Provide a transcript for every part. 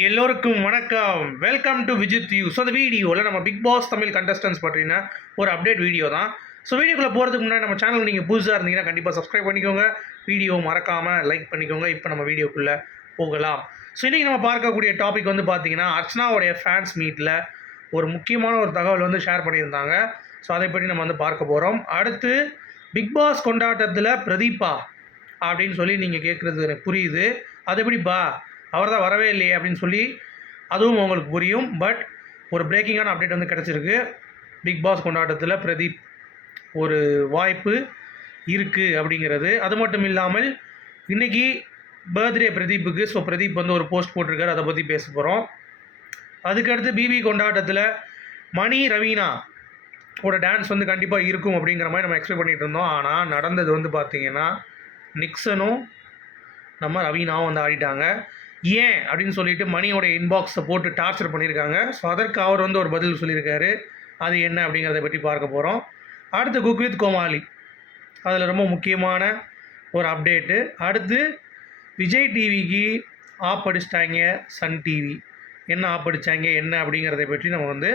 எல்லோருக்கும் வணக்கம். Welcome to Vijith you. So அந்த வீடியோவில் நம்ம பிக் பாஸ் தமிழ் கண்டஸ்டன்ஸ் பற்றின ஒரு அப்டேட் வீடியோ தான். ஸோ வீடியோக்குள்ளே போகிறதுக்கு முன்னாடி நம்ம சேனல் நீங்கள் புதுசாக இருந்தீங்கன்னா கண்டிப்பாக சப்ஸ்கிரைப் பண்ணிக்கோங்க. வீடியோ மறக்காமல் லைக் பண்ணிக்கோங்க. இப்போ நம்ம வீடியோக்குள்ளே போகலாம். ஸோ இன்றைக்கி நம்ம பார்க்கக்கூடிய டாபிக் வந்து பார்த்தீங்கன்னா, அர்ச்சனாவுடைய ஃபேன்ஸ் மீட்டில் ஒரு முக்கியமான ஒரு தகவல் வந்து ஷேர் பண்ணியிருந்தாங்க. ஸோ அதை பற்றி நம்ம வந்து பார்க்க போகிறோம். அடுத்து பிக் பாஸ் கொண்டாட்டத்தில் பிரதீபா அப்படின்னு சொல்லி நீங்கள் கேட்குறது எனக்கு புரியுது. அது எப்படிப்பா அவர் தான் வரவே இல்லையே அப்படின்னு சொல்லி அதுவும் உங்களுக்கு புரியும். பட் ஒரு பிரேக்கிங்கான அப்டேட் வந்து கிடச்சிருக்கு. பிக் பாஸ் கொண்டாட்டத்தில் பிரதீப் ஒரு வாய்ப்பு இருக்குது அப்படிங்கிறது. அது மட்டும் இல்லாமல் இன்றைக்கி பர்த்டே பிரதீப்புக்கு. ஸோ பிரதீப் வந்து ஒரு போஸ்ட் போட்டிருக்காரு, அதை பற்றி பேச போகிறோம். அதுக்கடுத்து பிபி கொண்டாட்டத்தில் மணி ரவீனா ஒரு டான்ஸ் வந்து கண்டிப்பாக இருக்கும் அப்படிங்கிற மாதிரி நம்ம எக்ஸ்பெக்ட் பண்ணிகிட்டு இருந்தோம். ஆனால் நடந்தது வந்து பார்த்திங்கன்னா, நிக்சனும் நம்ம ரவீனாவும் வந்து ஆடிட்டாங்க. ஏன் அப்படின்னு சொல்லிட்டு மணியோட இன்பாக்ஸை போட்டு டார்ச்சர் பண்ணியிருக்காங்க. ஸோ அதற்கு அவர் வந்து ஒரு பதில் சொல்லியிருக்காரு. அது என்ன அப்படிங்கிறத பற்றி பார்க்க போகிறோம். அடுத்து குக் வித் கோமாளி, அதில் ரொம்ப முக்கியமான ஒரு அப்டேட்டு. அடுத்து விஜய் டிவிக்கு ஆப் அடிச்சிட்டாங்க சன் டிவி. என்ன ஆப் அடித்தாங்க என்ன அப்படிங்கிறத பற்றி நம்ம வந்து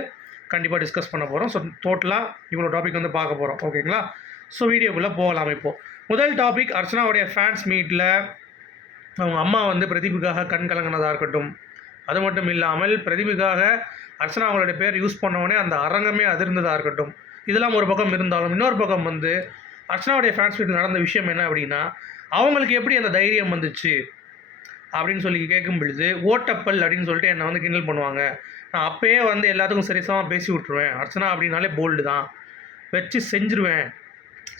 கண்டிப்பாக டிஸ்கஸ் பண்ண போகிறோம். ஸோ டோட்டலாக இவ்வளோ டாபிக் வந்து பார்க்க போகிறோம். ஓகேங்களா? ஸோ வீடியோக்குள்ளே போகலாம். இப்போது முதல் டாபிக், அர்ச்சனாவுடைய ஃபேன்ஸ் மீட்டில் அவங்க அம்மா வந்து பிரதீப்புக்காக கண் கலங்கினதாக இருக்கட்டும். அது மட்டும் இல்லாமல் பிரதீப்புக்காக அர்ச்சனா அவங்களுடைய பேர் யூஸ் பண்ணவுடனே அந்த அரங்கமே அதிர்ந்ததாக இருக்கட்டும். இதெல்லாம் ஒரு பக்கம் இருந்தாலும், இன்னொரு பக்கம் வந்து அர்ச்சனாவுடைய ஃபேன்ஸ் மீட்டில் நடந்த விஷயம் என்ன அப்படின்னா, அவங்களுக்கு எப்படி அந்த தைரியம் வந்துச்சு அப்படின்னு சொல்லி கேட்கும் பொழுது, ஓட்டப்பல் அப்படின்னு சொல்லிட்டு என்னை வந்து கிண்டல் பண்ணுவாங்க. நான் அப்போயே வந்து எல்லாத்துக்கும் சரிசமாக பேசி விட்ருவேன். அர்ச்சனா அப்படின்னாலே போல்டு தான், வச்சு செஞ்சுருவேன்.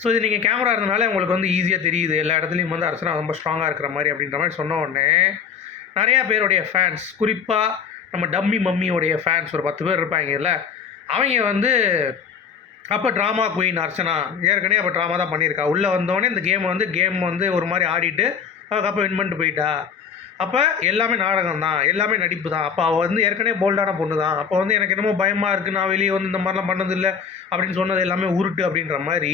ஸோ இது நீங்கள் கேமரா இருந்தனால உங்களுக்கு வந்து ஈஸியாக தெரியுது. எல்லா இடத்துலையும் வந்து அர்ச்சனா ரொம்ப ஸ்ட்ராங்காக இருக்கிற மாதிரி அப்படின்ற மாதிரி சொன்ன உடனே நிறையா பேருடைய ஃபேன்ஸ், குறிப்பாக நம்ம டம்மி மம்மியோடைய ஃபேன்ஸ் ஒரு 10 பேர் இருப்பாங்கல்ல, அவங்க வந்து அப்போ ட்ராமா குயின் அர்ச்சனா ஏற்கனவே அப்போ ட்ராமா தான் பண்ணியிருக்கா. உள்ளே வந்தோடனே இந்த கேம் வந்து ஒரு மாதிரி ஆடிட்டு அதுக்கப்புறம் வின் பண்ணிட்டு போயிட்டா. அப்போ எல்லாமே நாடகம் தான், எல்லாமே நடிப்பு தான். அப்போ அவள் வந்து ஏற்கனவே போல்டான பொண்ணு தான். அப்போ வந்து எனக்கு என்னமோ பயமாக இருக்குது, நான் வெளியே வந்து இந்த மாதிரிலாம் பண்ணதில்லை அப்படின்னு சொன்னது எல்லாமே உருட்டு அப்படின்ற மாதிரி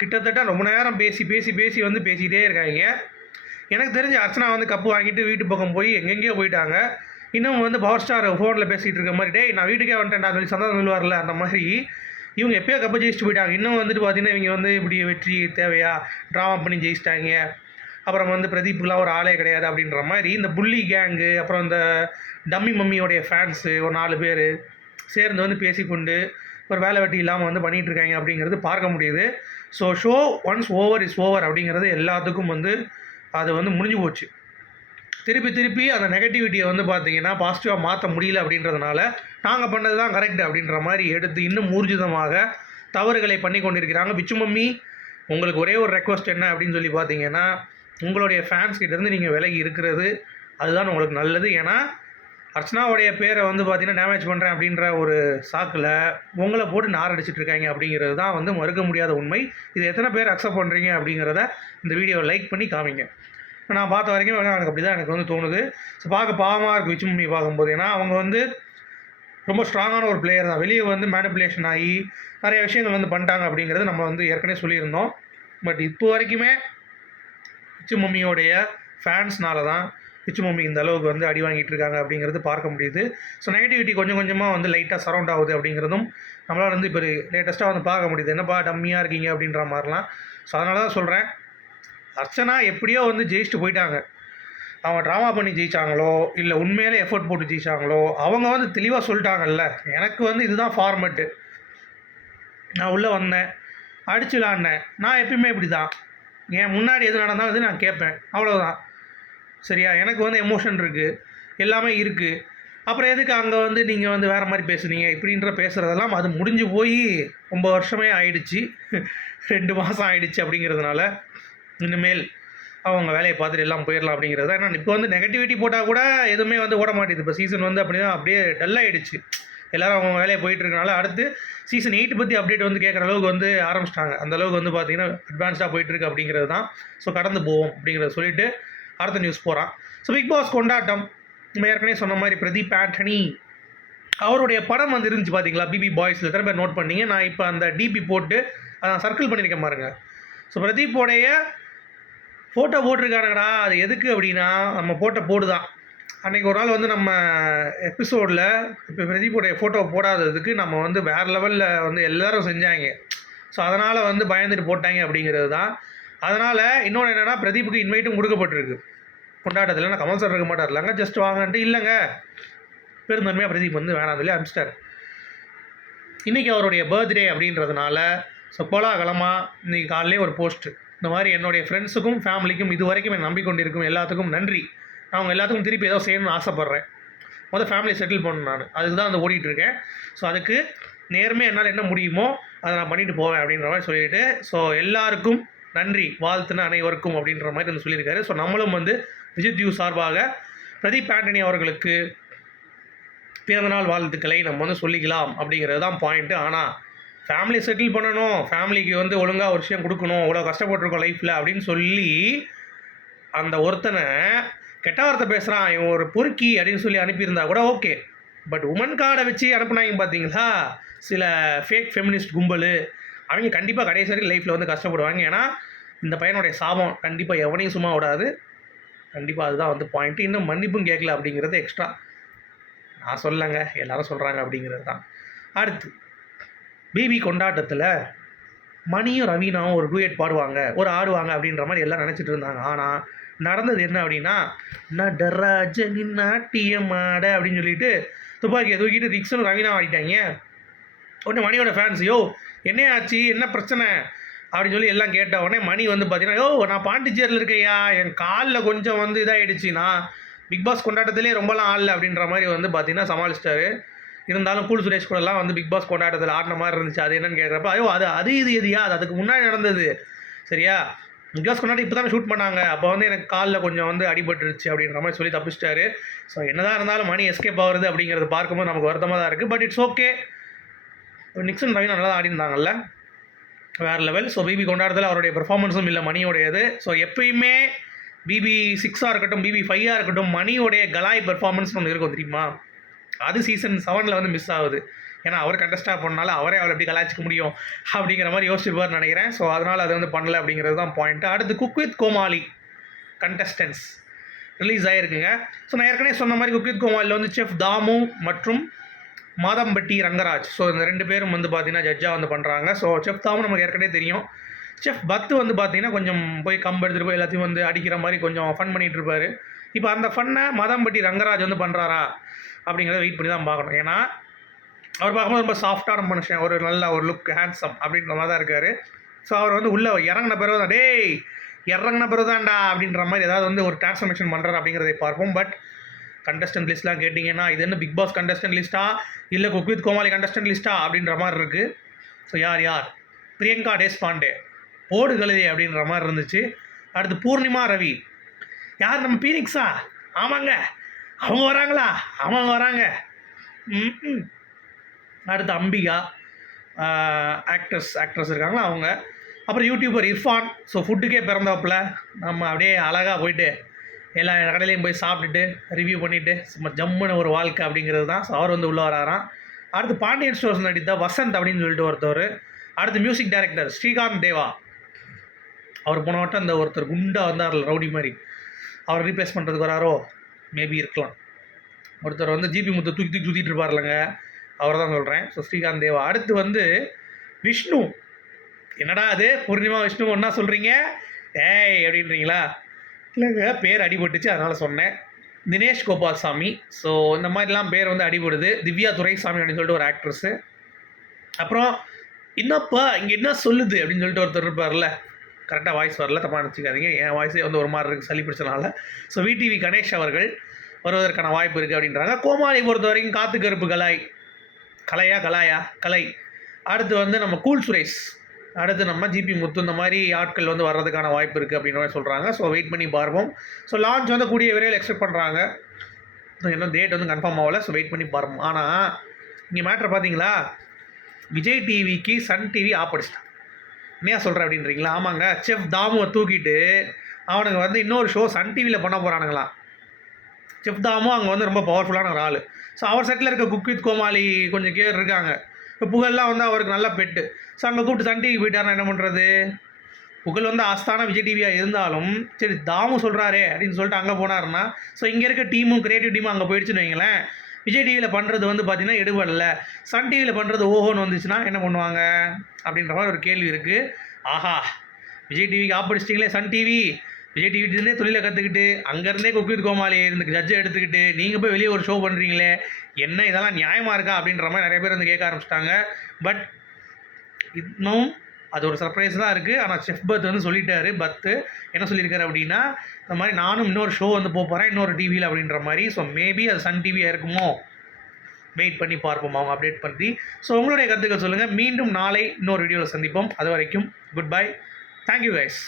கிட்டத்தட்ட ரொம்ப நேரம் பேசி வந்து பேசிகிட்டே இருக்காங்க. எனக்கு தெரிஞ்ச அர்ச்சனா வந்து கப்பு வாங்கிட்டு வீட்டு பக்கம் போய் எங்கெங்கேயோ போயிட்டாங்க. இன்னும் வந்து பவர் ஸ்டார் ஃபோனில் பேசிகிட்டு இருக்க மாதிரி, டேய் நான் வீட்டுக்கே வந்துட்டேன்டா சொல்லி சந்தோஷம் சொல்லுவார்ல, அந்த மாதிரி இவங்க எப்போயோ கப்பை ஜெயிச்சுட்டு போயிட்டாங்க. இன்னும் வந்துட்டு பார்த்தீங்கன்னா இவங்க வந்து இப்படி வெற்றி தேவையா, ட்ராமா பண்ணி ஜெயிச்சிட்டாங்க. அப்புறம் வந்து பிரதீப்புலாம் ஒரு ஆளே கிடையாது அப்படின்ற மாதிரி இந்த புள்ளி கேங்கு, அப்புறம் இந்த டம்மி மம்மியோடைய ஃபேன்ஸு ஒரு 4 பேர் சேர்ந்து வந்து பேசிக்கொண்டு ஒரு வேலை வெட்டி இல்லாமல் வந்து பண்ணிகிட்டு இருக்காங்க அப்படிங்கிறது பார்க்க முடியுது. So show once over is over அப்படிங்கிறது எல்லாத்துக்கும் வந்து அது வந்து முடிஞ்சு போச்சு. திருப்பி அந்த நெகட்டிவிட்டியை வந்து பார்த்திங்கன்னா பாசிட்டிவாக மாற்ற முடியல அப்படின்றதுனால நாங்கள் பண்ணது தான் கரெக்ட் அப்படின்ற மாதிரி எடுத்து இன்னும் ஊர்ஜிதமாக தவறுகளை பண்ணி கொண்டிருக்கிறாங்க. பிச்சு மம்மி, உங்களுக்கு ஒரே ஒரு ரெக்வஸ்ட் என்ன அப்படின்னு சொல்லி பார்த்தீங்கன்னா, உங்களுடைய ஃபேன்ஸ் கிட்டேருந்து நீங்கள் விலகி இருக்கிறது அதுதான் உங்களுக்கு நல்லது. ஏன்னா அர்ச்சனாவுடைய பேரை வந்து பார்த்திங்கன்னா டேமேஜ் பண்ணுறேன் அப்படின்ற ஒரு சாக்கில் உங்களை போட்டு நார் அடிச்சிட்டு இருக்காங்க அப்படிங்கிறது தான் வந்து மறுக்க முடியாத உண்மை. இது எத்தனை பேர் அக்செப்ட் பண்ணுறீங்க அப்படிங்கிறத இந்த வீடியோவை லைக் பண்ணி காமிங்க. நான் பார்த்த வரைக்கும் எனக்கு அப்படி தான் எனக்கு வந்து தோணுது. ஸோ பார்க்க பாவமாக இருக்குது விச்சு மம்மி பார்க்கும்போது. ஏன்னா அவங்க வந்து ரொம்ப ஸ்ட்ராங்கான ஒரு பிளேயர் தான். வெளியே வந்து மேனிப்புலேஷன் ஆகி நிறைய விஷயங்கள் வந்து பண்ணிட்டாங்க அப்படிங்கிறது நம்ம வந்து ஏற்கனவே சொல்லியிருந்தோம். பட் இப்போ வரைக்குமே விச்சு மம்மியோடைய ஃபேன்ஸ்னால தான் பிச்சு மம்மி இந்த அளவுக்கு வந்து அடி வாங்கிட்டு இருக்காங்க அப்படிங்கிறது பார்க்க முடியுது. ஸோ நெகட்டிவிட்டி கொஞ்சம் கொஞ்சமாக வந்து லைட்டாக சரௌண்ட் ஆகுது அப்படிங்கிறதும் நம்மளால் வந்து இப்போ லேட்டஸ்ட்டாக வந்து பார்க்க முடியுது. என்னப்பா டம்மியாக இருக்கீங்க அப்படின்ற மாதிரிலாம். ஸோ அதனால தான் சொல்கிறேன், அர்ச்சனா எப்படியோ வந்து ஜெயிச்சுட்டு போயிட்டாங்க. அவங்க ட்ராமா பண்ணி ஜெயித்தாங்களோ இல்லை உண்மையிலே எஃபர்ட் போட்டு ஜெயித்தாங்களோ, அவங்க வந்து தெளிவாக சொல்லிட்டாங்கல்ல, எனக்கு வந்து இதுதான் ஃபார்மெட்டு, நான் உள்ளே வந்தேன் அடிச்சு விளாண்டேன், நான் எப்பயுமே இப்படி தான், என் முன்னாடி எது நடந்தாலும் இது நான் கேட்பேன், அவ்வளோதான். சரியா? எனக்கு வந்து எமோஷன் இருக்குது, எல்லாமே இருக்குது. அப்புறம் எதுக்கு அங்கே வந்து நீங்கள் வந்து வேறு மாதிரி பேசுனீங்க இப்படின்ற பேசுகிறதெல்லாம் அது முடிஞ்சு போய் ரொம்ப வருஷமே ஆயிடுச்சு. 2 மாதம் ஆகிடுச்சு அப்படிங்கிறதுனால இனிமேல் அவங்க வேலையை பார்த்துட்டு எல்லாம் போயிடலாம் அப்படிங்கிறது தான். ஏன்னா இப்போ வந்து நெகட்டிவிட்டி போட்டால் கூட எதுவுமே வந்து ஓட மாட்டேது. இப்போ சீசன் வந்து அப்படியே டல்லாகிடுச்சு. எல்லோரும் அவங்க வேலையை போயிட்டுருக்கனால அடுத்து சீசன் 8 பற்றி அப்டேட் வந்து கேட்குற அளவுக்கு வந்து ஆரம்பிச்சிட்டாங்க. அந்தளவுக்கு வந்து பார்த்திங்கன்னா அட்வான்ஸ்டாக போயிட்டுருக்கு அப்படிங்கிறது தான். ஸோ கடந்து போவோம் அப்படிங்கிறத சொல்லிவிட்டு அடுத்த நியூஸ் போகிறான். ஸோ பிக் பாஸ் கொண்டாட்டம், நம்ம ஏற்கனவே சொன்ன மாதிரி பிரதீப் ஆண்டனி அவருடைய படம் வந்து இருந்துச்சு பார்த்தீங்களா, பிபி பாய்ஸில் எத்தனை பேர் நோட் பண்ணிங்க. நான் இப்போ அந்த டிபி போட்டு அதை சர்க்கிள் பண்ணியிருக்கேன் பாருங்கள். ஸோ பிரதீப்போடைய ஃபோட்டோ போட்டிருக்கானுங்கடா. அது எதுக்கு அப்படின்னா நம்ம போட்ட போடு தான். அன்றைக்கி ஒரு நாள் வந்து நம்ம எபிசோடில் இப்போ பிரதீப்போடைய ஃபோட்டோ போடாததுக்கு நம்ம வந்து வேறு லெவலில் வந்து எல்லோரும் செஞ்சாங்க. ஸோ அதனால் வந்து பயந்துட்டு போட்டாங்க அப்படிங்கிறது தான். அதனால் இன்னொன்று என்னென்னா, பிரதீப்புக்கு இன்வைட்டும் கொடுக்கப்பட்டிருக்கு கொண்டாட்டத்தில். நான் கமல் சார் இருக்க மாட்டார் இல்லைங்க, ஜஸ்ட் வாங்கன்ட்டு இல்லைங்க, பெருந்தன்மையாக பிரதீப் வந்து வேணாம் சொல்லி அனுப்பிச்சிட்டார். இன்றைக்கி அவருடைய பர்த்டே அப்படின்றதுனால ஸோ கோலாகலமாக இன்றைக்கி காலையிலே ஒரு போஸ்ட்டு, இந்த மாதிரி என்னுடைய ஃப்ரெண்ட்ஸுக்கும் ஃபேமிலிக்கும் இது வரைக்கும் என்னை நம்பிக்கொண்டிருக்கும் எல்லாத்துக்கும் நன்றி, நான் அவங்க எல்லாத்துக்கும் திருப்பி ஏதோ செய்யணும்னு ஆசைப்பட்றேன், முதல் ஃபேமிலியை செட்டில் பண்ணணும், நான் அதுக்கு தான் வந்து ஓடிட்டுருக்கேன். ஸோ அதுக்கு நேர்மையாக என்னால் என்ன முடியுமோ அதை நான் பண்ணிட்டு போவேன் அப்படின்ற மாதிரி சொல்லிவிட்டு, ஸோ எல்லாருக்கும் நன்றி, வாழ்த்துன அனைவருக்கும் அப்படின்ற மாதிரி வந்து சொல்லியிருக்காரு. ஸோ நம்மளும் வந்து விஜித் யூ சார்பாக பிரதீப் ஆண்டனி அவர்களுக்கு பிறந்தநாள் வாழ்த்துக்களை நம்ம வந்து சொல்லிக்கலாம் அப்படிங்கிறது தான் பாயிண்ட்டு. ஆனால் ஃபேமிலி செட்டில் பண்ணணும், ஃபேமிலிக்கு வந்து ஒழுங்காக ஒரு விஷயம் கொடுக்கணும், இவ்வளோ கஷ்டப்பட்டுருக்கோம் லைஃப்பில் அப்படின்னு சொல்லி அந்த ஒருத்தனை கெட்ட வார்த்தை பேசுகிறான், இவன் ஒரு பொறுக்கி அப்படின்னு சொல்லி அனுப்பியிருந்தா கூட ஓகே. பட் உமன் கார்டை வச்சு அனுப்புனாங்க பார்த்தீங்களா சில ஃபேக் ஃபெமினிஸ்ட் கும்பல், அவங்க கண்டிப்பாக கடைசி வரைக்கும் லைஃப்பில் வந்து கஷ்டப்படுவாங்க. ஏன்னா இந்த பையனுடைய சாபம் கண்டிப்பாக எவனையும் சும்மா விடாது. கண்டிப்பாக அதுதான் வந்து பாயிண்ட்டு. இன்னும் மன்னிப்பும் கேட்கல அப்படிங்கிறது எக்ஸ்ட்ரா, நான் சொல்லலைங்க, எல்லோரும் சொல்கிறாங்க அப்படிங்கிறது தான். அடுத்து பிபி கொண்டாட்டத்தில் மணியும் ரவீனாவும் ஒரு டூயட் பாடுவாங்க, ஒரு ஆடுவாங்க அப்படின்ற மாதிரி எல்லாம் நினச்சிட்டு இருந்தாங்க. ஆனால் நடந்தது என்ன அப்படின்னா, நடராஜனின் நாட்டியம் ஆட அப்படின்னு சொல்லிட்டு துப்பாக்கியை தூக்கிட்டு ரிக்ஸனும் ரவீனா ஆடிட்டாங்க. உடனே மணியோட ஃபேன்ஸ், யோ என்ன ஆச்சு, என்ன பிரச்சனை அப்படின்னு சொல்லி எல்லாம் கேட்ட உடனே மணி வந்து பார்த்தீங்கன்னா, யோ நான் பாண்டிச்சேரியில் இருக்கையா, என் காலில் கொஞ்சம் வந்து இதாகிடுச்சு, நான் பிக் பாஸ் கொண்டாட்டத்திலே ரொம்பலாம் ஆடல அப்படின்ற மாதிரி வந்து பார்த்தீங்கன்னா சமாளிச்சிட்டாரு. இருந்தாலும் கூல் சுரேஷ் கூடலாம் வந்து பிக் பாஸ் கொண்டாட்டத்தில் ஆடின மாதிரி இருந்துச்சு. அது என்னன்னு கேட்குறப்ப, ஐயோ அது இது எதியா, அது அதுக்கு முன்னாடி நடந்தது சரியா, பிக் பாஸ் கொண்டாடி இப்போ தானே ஷூட் பண்ணாங்க, அப்போ வந்து எனக்கு காலில் கொஞ்சம் வந்து அடிபட்டுருச்சு அப்படின்ற மாதிரி சொல்லி தப்பிச்சிட்டாரு. ஸோ என்னதான் இருந்தாலும் மணி எஸ்கேப் ஆகுறது அப்படிங்கிறது பார்க்கும்போது நமக்கு வருத்தமாக தான் இருக்குது. But it's okay. Nixon Ravi நல்லா தான் ஆடிருந்தாங்கல்ல, வேறு லெவல். ஸோ பிபி கொண்டாடுறதுல அவருடைய பெர்ஃபார்மன்ஸும் இல்லை மணியோடையது. ஸோ எப்பயுமே பிபி 6ஆக இருக்கட்டும், பிபி 5ஆக இருக்கட்டும், மணியோடைய கலாய் பெர்ஃபார்மன்ஸ்னு ஒன்று இருக்கும் தெரியுமா, அது சீசன் 7 வந்து மிஸ் ஆகுது. ஏன்னா அவர் கண்டஸ்டாக பண்ணனால அவரே அவளை எப்படி கலாய்ச்சிக்க முடியும் அப்படிங்கிற மாதிரி யோசிச்சுப்பார்னு நினைக்கிறேன். ஸோ அதனால் அது வந்து பண்ணல அப்படிங்கிறது தான் பாயிண்ட்டு. அடுத்து cook with Comali contestants release ஆகிருக்குங்க. ஸோ நான் ஏற்கனவே சொன்ன மாதிரி குக் வித் கோமாளியில் வந்து செஃப் தாமு மற்றும் மாதம்பட்டி ரங்கராஜ், ஸோ இந்த 2 பேரும் வந்து பார்த்திங்கன்னா ஜட்ஜாக வந்து பண்ணுறாங்க. ஸோ செஃப் தாமு நமக்கு ஏற்கனவே தெரியும். செஃப் பத்து வந்து பார்த்திங்கன்னா கொஞ்சம் போய் கம்பு எடுத்துகிட்டு போய் எல்லாத்தையும் வந்து அடிக்கிற மாதிரி கொஞ்சம் ஃபன் பண்ணிகிட்டு இருப்பார். இப்போ அந்த ஃபன்னை மாதம்பட்டி ரங்கராஜ் வந்து பண்ணுறாரா அப்படிங்கிறத வெயிட் பண்ணி தான் பார்க்கணும். ஏன்னா அவர் பார்க்கும்போது ரொம்ப சாஃப்டான மனுஷன், ஒரு நல்ல ஒரு லுக், ஹேண்ட்ஸம் அப்படின்ற மாதிரி தான் இருக்கார். ஸோ அவர் வந்து உள்ளே இறங்கின பிறகு தான் இறங்கின பிறகு தான்டா அப்படின்ற மாதிரி ஏதாவது வந்து ஒரு டிரான்ஸ்ஃபர்மேஷன் பண்ணுறாரு அப்படிங்கிறதை பார்ப்போம். பட் கண்டஸ்டன்ட் லிஸ்ட்லாம் கேட்டிங்கன்னா இது என்ன பிக் பாஸ் கண்டஸ்டன்ட் லிஸ்ட்டா இல்லை குக் வித் கோமாளி கண்டஸ்டன்ட் லிஸ்ட்டா அப்படின்ற மாதிரி இருக்குது. ஸோ யார் பிரியங்கா தேஷ்பாண்டே போடு கழுதி அப்படின்ற மாதிரி இருந்துச்சு. அடுத்து பூர்ணிமா ரவி, யார் நம்ம பீனிக்ஸா, ஆமாங்க அவங்க வராங்களா, அவங்க வராங்க. அடுத்து அம்பிகா, ஆக்ட்ரஸ் இருக்காங்களா அவங்க. அப்புறம் யூடியூபர் இர்ஃபான். ஸோ ஃபுட்டுக்கே பிறந்தவப்பில் நம்ம அப்படியே அழகாக போயிட்டு எல்லா கடையிலையும் போய் சாப்பிட்டுட்டு ரிவ்யூ பண்ணிவிட்டு சும்மா ஜம்முன்னு ஒரு வாழ்க்கை அப்படிங்கிறது தான். ஸோ அவர் வந்து உள்ளே வராராம். அடுத்து பாண்டியன் ஸ்டோர்ஸ் நடித்த வசந்த் அப்படின்னு சொல்லிட்டு ஒருத்தர். அடுத்து மியூசிக் டைரக்டர் ஸ்ரீகாந்த் தேவா, அவர் போன வட்டம் அந்த ஒருத்தர் குண்டா வந்தார்ல ரவுடி மாதிரி, அவர் ரீப்ளேஸ் பண்ணுறதுக்கு வராரோ, மேபி இருக்கலாம். ஒருத்தர் வந்து ஜிபி முத்து தூக்கி சுற்றிட்டு இருப்பார்லங்க, அவர் தான் சொல்கிறேன். ஸோ ஸ்ரீகாந்த் தேவா. அடுத்து வந்து விஷ்ணு, என்னடா அது பூர்ணிமா விஷ்ணு ஒன்றா சொல்கிறீங்க ஏய் அப்படின்றீங்களா, இல்லைங்க பேர் அடிபட்டுச்சு அதனால் சொன்னேன். தினேஷ் கோபால்சாமி. ஸோ இந்த மாதிரிலாம் பேர் வந்து அடிபடுது. திவ்யா துரைசாமி அப்படின்னு சொல்லிட்டு ஒரு ஆக்ட்ரஸ்ஸு. அப்புறம் என்னப்பா இங்கே என்ன சொல்லுது அப்படின்னு சொல்லிட்டு ஒருத்தர் இருப்பார்ல, கரெக்டாக வாய்ஸ் வரல, தப்பாக நினச்சிக்காதீங்க, என் வாய்ஸே வந்து ஒரு மாதிரி இருக்குது சளி பிடிச்சனால. ஸோ விடிவி கணேஷ் அவர்கள் வருவதற்கான வாய்ப்பு இருக்குது அப்படின்றாங்க. கோமாளி பொறுத்த வரைக்கும் காத்து கருப்பு கலை. அடுத்து வந்து நம்ம கூல் சுரேஷ், அடுத்து நம்ம ஜிபி முத்து, இந்த மாதிரி ஆட்கள் வந்து வர்றதுக்கான வாய்ப்பு இருக்குது அப்படின்னு மாதிரி சொல்கிறாங்க. ஸோ வெயிட் பண்ணி பார்ப்போம். ஸோ லான்ச் வந்து கூடிய விரைவில் எக்ஸ்பெக்ட் பண்ணுறாங்க. இன்னும் டேட் வந்து கன்ஃபார்ம் ஆகலை. ஸோ வெயிட் பண்ணி பார்ப்போம். ஆனால் இங்கே மேட்ரு பார்த்தீங்களா, விஜய் டிவிக்கு சன் டிவி ஆப்படிச்சிட்டான். என்னையா சொல்கிறேன் அப்படின்றீங்களா, ஆமாங்க, செஃப் தாமுவை தூக்கிட்டு அவனுக்கு வந்து இன்னொரு ஷோ சன் டிவியில் பண்ண போகிறானுங்களாம். செஃப் தாமும் அங்கே வந்து ரொம்ப பவர்ஃபுல்லான ஒரு ஆள். ஸோ அவர் செட்டில் இருக்க குக் வித் கோமாளி கொஞ்சம் கேர் இருக்காங்க. இப்போ புகழ்லாம் வந்து அவருக்கு நல்ல பெட்டு. ஸோ அங்கே கூப்பிட்டு சன் டிவி போயிட்டாருன்னா என்ன பண்ணுறது, புகழ் வந்து ஆஸ்தான விஜய் டிவியாக இருந்தாலும் சரி தாமு சொல்கிறாரே அப்படின்னு சொல்லிட்டு அங்கே போனாருன்னா ஸோ இங்கே இருக்க டீமும் கிரியேட்டிவ் டீமும் அங்கே போயிடுச்சுன்னு வைங்களேன், விஜய் டிவியில் பண்ணுறது வந்து பார்த்திங்கன்னா எடுபடல, சன் டிவியில் பண்ணுறது ஓஹோன்னு வந்துச்சுன்னா என்ன பண்ணுவாங்க அப்படின்ற மாதிரி ஒரு கேள்வி இருக்குது. ஆஹா, விஜய் டிவிக்கு ஆப்படிச்சிட்டிங்களே சன் டிவி, விஜய் டிவிட்டே தொழிலை கற்றுக்கிட்டு அங்கேருந்தே குக் வித் கோமாளி இந்த ஜட்ஜை எடுத்துக்கிட்டு நீங்கள் போய் வெளியே ஒரு ஷோ பண்ணுறீங்களே, என்ன இதெல்லாம் நியாயமாக இருக்கா அப்படின்ற மாதிரி நிறைய பேர் வந்து கேட்க ஆரம்பிச்சிட்டாங்க. பட் இன்னும் அது ஒரு சர்ப்ரைஸ் தான் இருக்குது. ஆனால் செஃப் பத் வந்து சொல்லிட்டாரு. பத்து என்ன சொல்லியிருக்காரு அப்படின்னா, இந்த மாதிரி நானும் இன்னொரு ஷோ வந்து போகிறேன் இன்னொரு டிவியில் அப்படின்ற மாதிரி. ஸோ மேபி அது சன் டிவியாக இருக்குமோ, வெயிட் பண்ணி பார்ப்போம் அவங்க அப்டேட் பண்ணி. ஸோ உங்களுடைய கருத்துக்கள் சொல்லுங்கள். மீண்டும் நாளை இன்னொரு வீடியோவில் சந்திப்போம். அது வரைக்கும் குட் பை. Thank you guys.